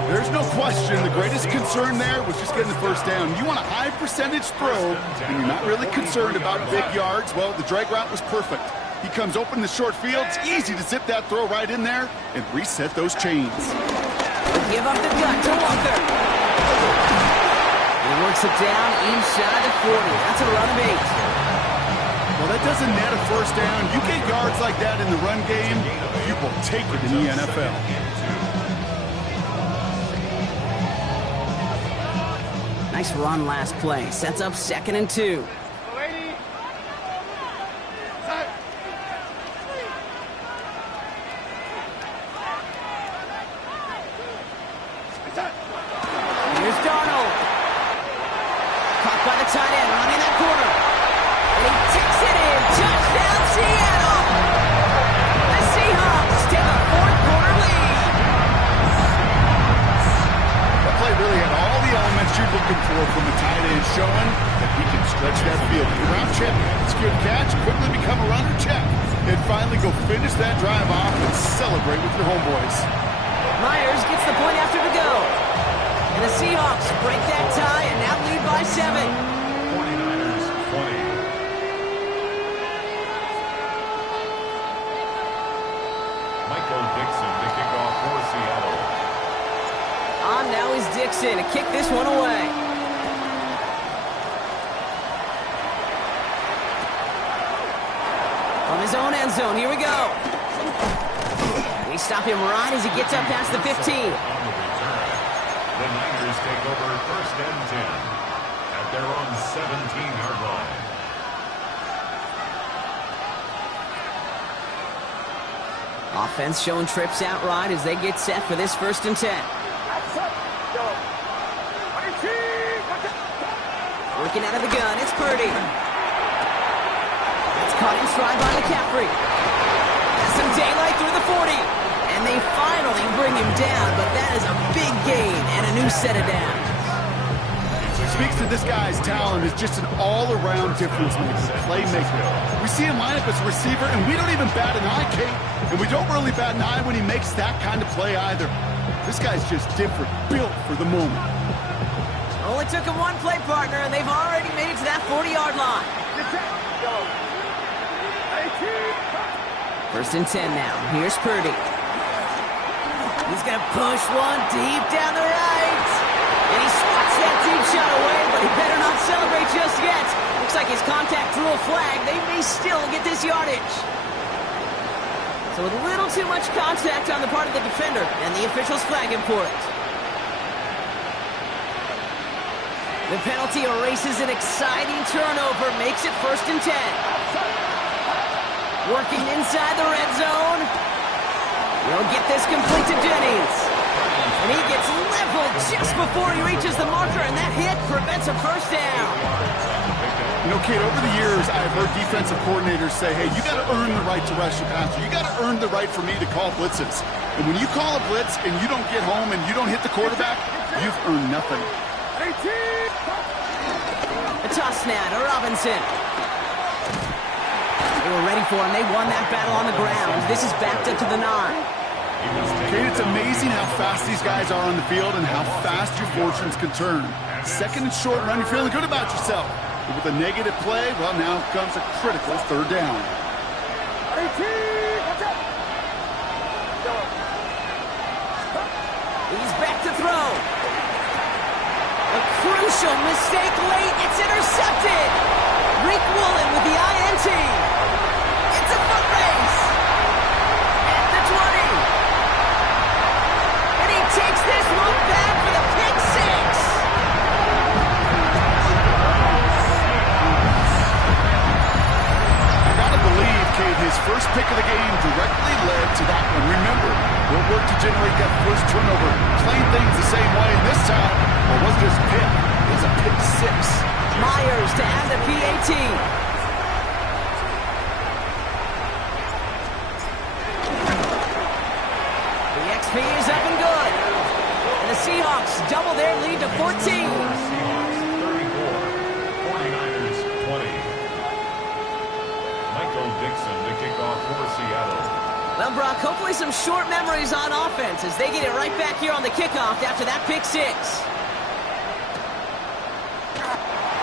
There's no question the greatest concern there was just getting the 1st down. You want a high percentage throw, and you're not really concerned about big yards. Well, the drag route was perfect. He comes open in the short field. It's easy to zip that throw right in there and reset those chains. Give up the gut to Walker. He works it down inside the 40. That's a run of 8. Well, that doesn't net a 1st down. You get yards like that in the run game, you will take it in the NFL. Nice run last play. Sets up 2nd and 2. Here's Darnold. Caught by the tight end, running that corner. And he takes it in. Touchdown, Seattle! The Seahawks take a 4th quarter lead. That play really had all the elements you're looking for from a tight end, showing that he can stretch that field. Ground check, secure the catch, quickly become a runner check, and finally go finish that drive off and celebrate with your homeboys. Myers gets the point after the go. And the Seahawks break that tie and now lead by 7. 49ers 20. Michael Dixon to kick off for Seattle. On now is Dixon to kick this one away. From his own end zone, here we go. We stop him right as he gets up past the 15. The Niners take over 1st and 10 at their own 17-yard line. Offense showing trips out right as they get set for this 1st and 10. Working out of the gun, it's Purdy. That's caught in stride by McCaffrey. Has some daylight through the 40. And they finally bring him down, but that is a big gain and a new set of downs. Speaks to this guy's talent as just an all-around difference maker, playmaker. We see him line up as a receiver, and we don't even bat an eye, Kate. And we don't really bat an eye when he makes that kind of play either. This guy's just different, built for the moment. Only took him one play, partner, and they've already made it to that 40-yard line. 1st and 10 now. Here's Purdy. He's going to push one deep down the right. And he swats that deep shot away, but he better not celebrate just yet. Looks like his contact threw a flag. They may still get this yardage. So with a little too much contact on the part of the defender, and the officials flag him for it. The penalty erases an exciting turnover, makes it 1st and 10. Working inside the red zone. He'll get this complete to Jennings. And he gets leveled just before he reaches the marker, and that hit prevents a 1st down. You know, Kate, over the years, I've heard defensive coordinators say, hey, you got to earn the right to rush your passer. You got to earn the right for me to call blitzes. And when you call a blitz and you don't get home and you don't hit the quarterback, you've earned nothing. A toss now to Robinson. They were ready for him. They won that battle on the ground. This is backed up to the 9. Kate, it's amazing how fast these guys are on the field and how fast your fortunes can turn. 2nd and short run, you're feeling good about yourself. But with a negative play, well, now comes a critical 3rd down. He's back to throw. A crucial mistake late. It's intercepted. Rick Woolen with the INT. It's a foot race. At the 20. And he takes this one back for the pick 6. Kate, his first pick of the game directly led to that one. Remember, we'll work to generate that first turnover. Playing things the same way, and this time, it wasn't just a pick, it was a pick 6. Myers to add the PAT. The XP is up and good. And the Seahawks double their lead to 14. Seahawks 34, 49ers 20. Michael Dixon to kick off for Seattle. Well, Brock, hopefully some short memories on offense as they get it right back here on the kickoff after that pick 6.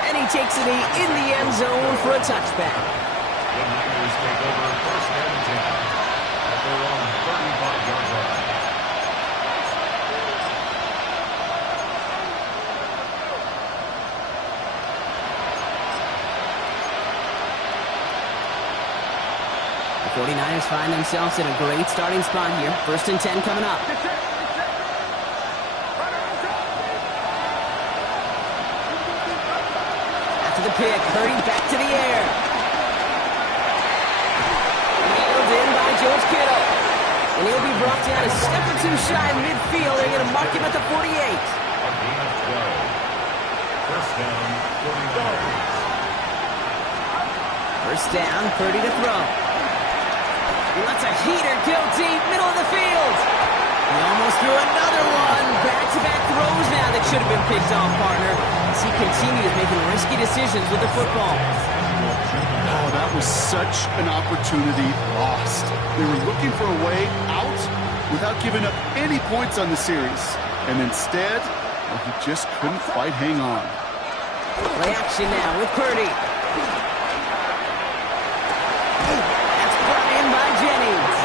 And he takes it in the end zone for a touchback. The Niners take over 1st and 10 at their own 35-yard line. The 49ers find themselves in a great starting spot here. 1st and 10 coming up. After the pick, Purdy back to the air. Nailed in by George Kittle. And he'll be brought down a step or two shy of midfield. They're going to mark him at the 48. A gain of 12. 1st down, 49ers. 1st down, Purdy to throw. He lets a heater go deep, middle of the field. He almost threw another one. Back-to-back throws now that should have been picked off, partner, as he continues making risky decisions with the football. Oh, that was such an opportunity lost. They were looking for a way out without giving up any points on the series. And instead, well, he just couldn't quite hang on. Play action now with Purdy. Jennings.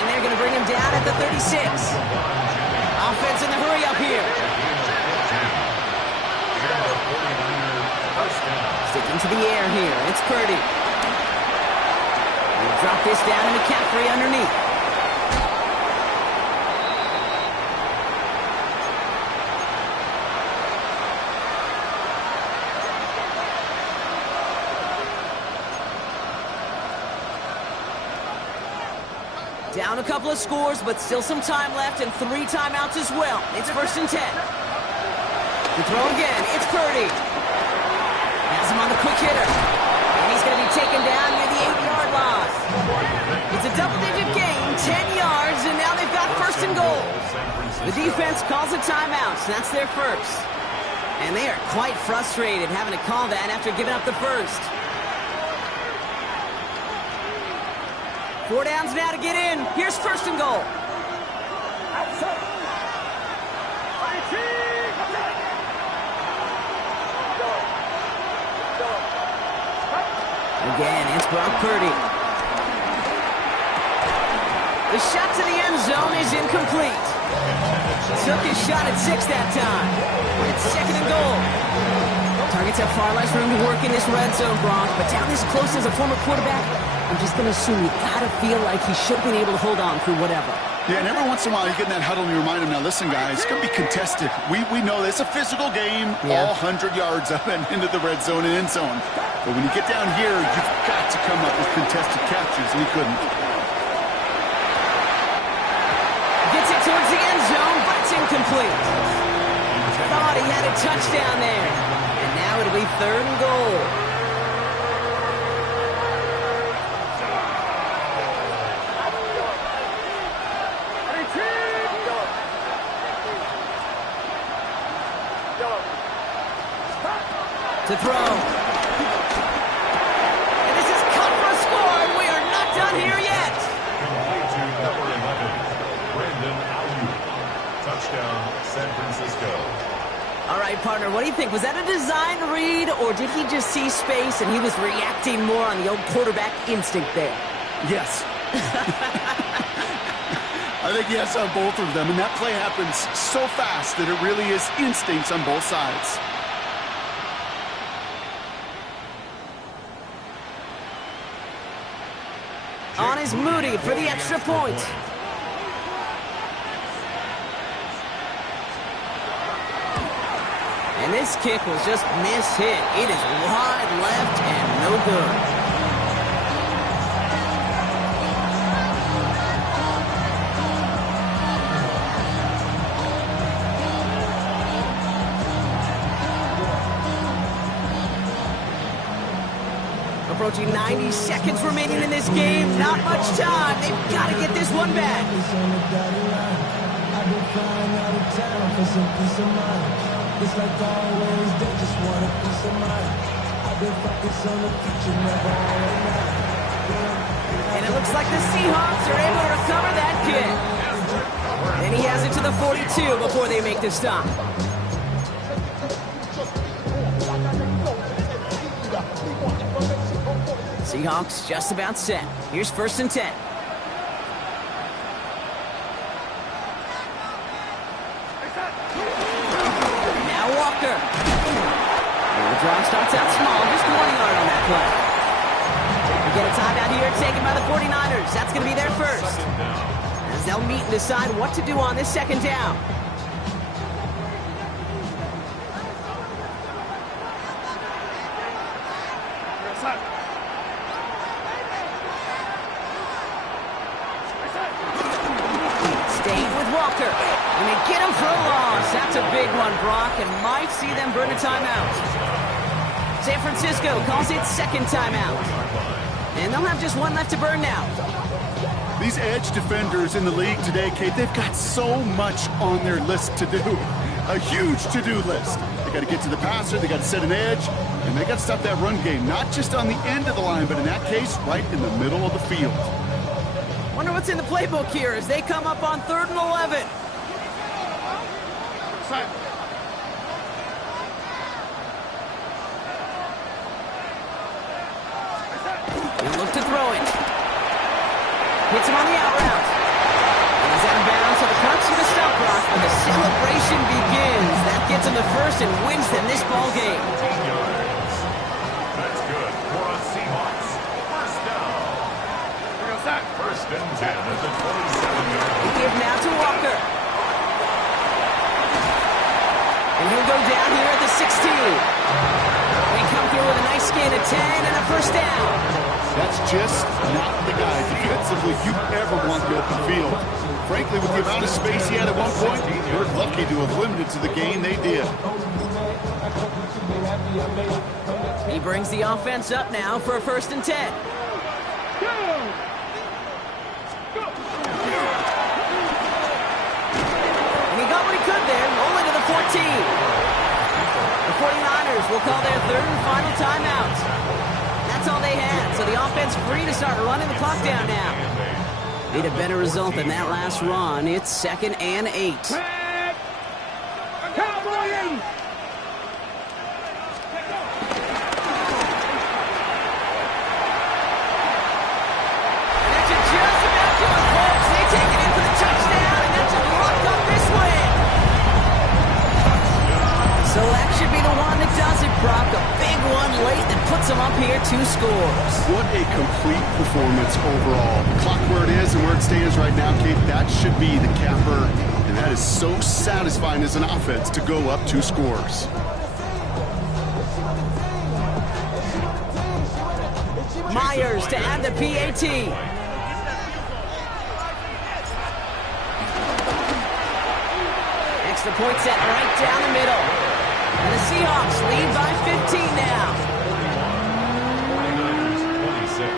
And they're going to bring him down at the 36. Offense in the hurry up here. Sticking to the air here. It's Purdy. He'll drop this down to McCaffrey underneath. Down a couple of scores, but still some time left and 3 timeouts as well. It's 1st and 10. The throw again. It's Purdy. Has him on the quick hitter. And he's going to be taken down near the 8-yard line. It's a double-digit gain, 10 yards, and now they've got 1st and goal. The defense calls a timeout, so that's their first. And they are quite frustrated having to call that after giving up the first. 4 downs now to get in. Here's 1st and goal. Again, it's Brock Purdy. The shot to the end zone is incomplete. Took his shot at 6 that time. It's 2nd and goal. Targets have far less room to work in this red zone, Brock, but down this close as a former quarterback, I'm just going to assume you got to feel like he should have been able to hold on through whatever. Yeah, and every once in a while you get in that huddle and you remind him, now listen, guys, it's going to be contested. We know it's a physical game, all 100 yards up and into the red zone and end zone. But when you get down here, you've got to come up with contested catches, and he couldn't. Gets it towards the end zone, but it's incomplete. Thought he had a touchdown there. And now it'll be 3rd and goal. To throw. And this is cut for a score, and we are not done here yet. Complete to number 11, Brandon Ayuk. Touchdown, San Francisco. All right, partner, what do you think? Was that a design read, or did he just see space and he was reacting more on the old quarterback instinct there? Yes. I think yes on both of them, and that play happens so fast that it really is instincts on both sides. On is Moody for the extra point. And this kick was just mishit. It is wide left and no good. Approaching 90 seconds remaining in this game. Not much time. They've got to get this one back. It's like always, they just want a piece of mind. I've been focused on the future, never on right now. And it looks like the Seahawks are able to recover that kick. And he has it to the 42 before they make the stop. Seahawks just about set. Here's 1st and 10. The drive starts out small, just 1 yard on that play. We get a timeout here taken by the 49ers. That's going to be their first. As they'll meet and decide what to do on this 2nd down. Staying with Walker. And they get him for a loss. That's a big one, Brock, and might see them burn a timeout. San Francisco calls it 2nd timeout. And they'll have just one left to burn now. These edge defenders in the league today, Kate, they've got so much on their list to do. A huge to-do list. They got to get to the passer, they got to set an edge, and they got to stop that run game. Not just on the end of the line, but in that case, right in the middle of the field. Wonder what's in the playbook here as they come up on 3rd and 11. He'll look to throw it. Hits him on the out route. And he's out of bounds, so the Card's going to stop Brock, and the celebration begins. That gets him the first and wins them this ball game. That's good for a Seahawks. First down. 1st and 10 at the 27-yard line. They give now to Walker. And he'll go down here at the 16. They come through with a nice gain of 10 and a first down. That's just not the guy defensively you ever want the open field. Frankly, with the amount of space he had at one point, we're lucky to have limited to the gain they did. He brings the offense up now for a 1st and 10. And he got what he could there, rolling to the 14. The 49ers will call their 3rd and final timeout. That's all they had, so the offense free to start running the clock down now. Need a better result than that last run. It's 2nd and 8. So that should be the one that does it, Brock. A big one late that puts them up here 2 scores. What a complete performance overall. The clock where it is and where it stands right now, Kate, that should be the capper. And that is so satisfying as an offense to go up 2 scores. Myers to add the PAT. Extra point set right down the middle. And the Seahawks lead by 15 now. 49ers 26.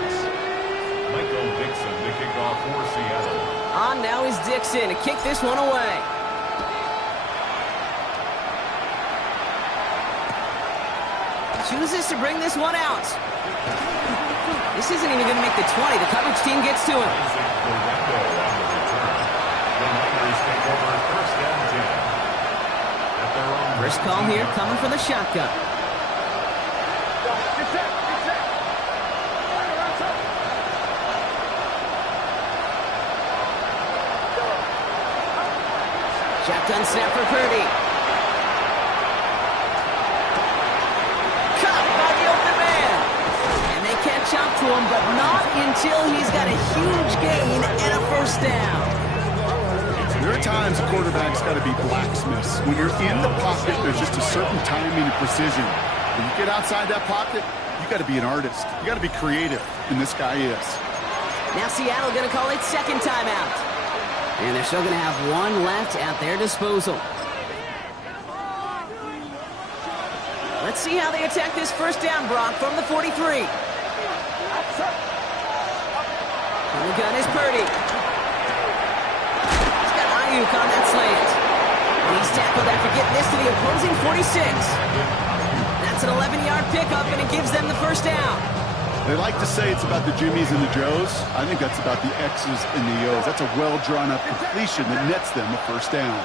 Michael Dixon to kick off for Seattle. On now is Dixon to kick this one away. Chooses to bring this one out. This isn't even going to make the 20. The coverage team gets to him. First call here coming from the shotgun. Shotgun snap for Purdy. Caught by the open man. And they catch up to him, but not until he's got a huge gain and a first down. There are times a quarterback's got to be blacksmiths. When you're in the pocket, there's just a certain timing and precision. When you get outside that pocket, you got to be an artist. You got to be creative, and this guy is. Now Seattle going to call it second timeout. And they're still going to have one left at their disposal. Let's see how they attack this first down, Brock, from the 43. On the gun is Purdy. On that slant. And he's tackled after getting this to the opposing 46. That's an 11-yard pickup, and it gives them the first down. They like to say it's about the Jimmies and the Joes. I think that's about the X's and the O's. That's a well-drawn-up completion that nets them a first down.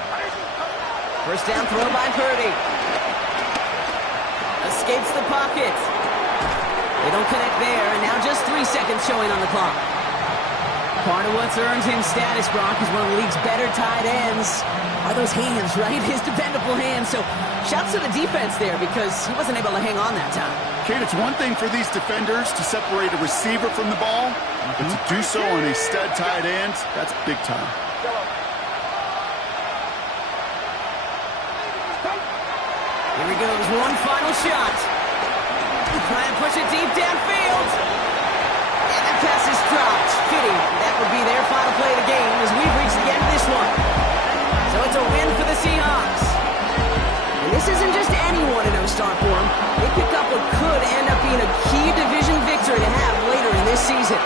First down throw by Purdy. Escapes the pocket. They don't connect there, and now just 3 seconds showing on the clock. Part of what's earned him status, Brock, is one of the league's better tight ends. Are those hands, right? His dependable hands. So shouts to the defense there because he wasn't able to hang on that time. Kate, it's one thing for these defenders to separate a receiver from the ball, but to do so on a stud tight end, that's big time. Here he goes, one final shot. Trying to push it deep downfield. And that pass is dropped. Fitting. That would be their final play of the game as we've reached the end of this one. So it's a win for the Seahawks. And this isn't just any 1-0 start for them. They pick up what could end up being a key division victory to have later in this season.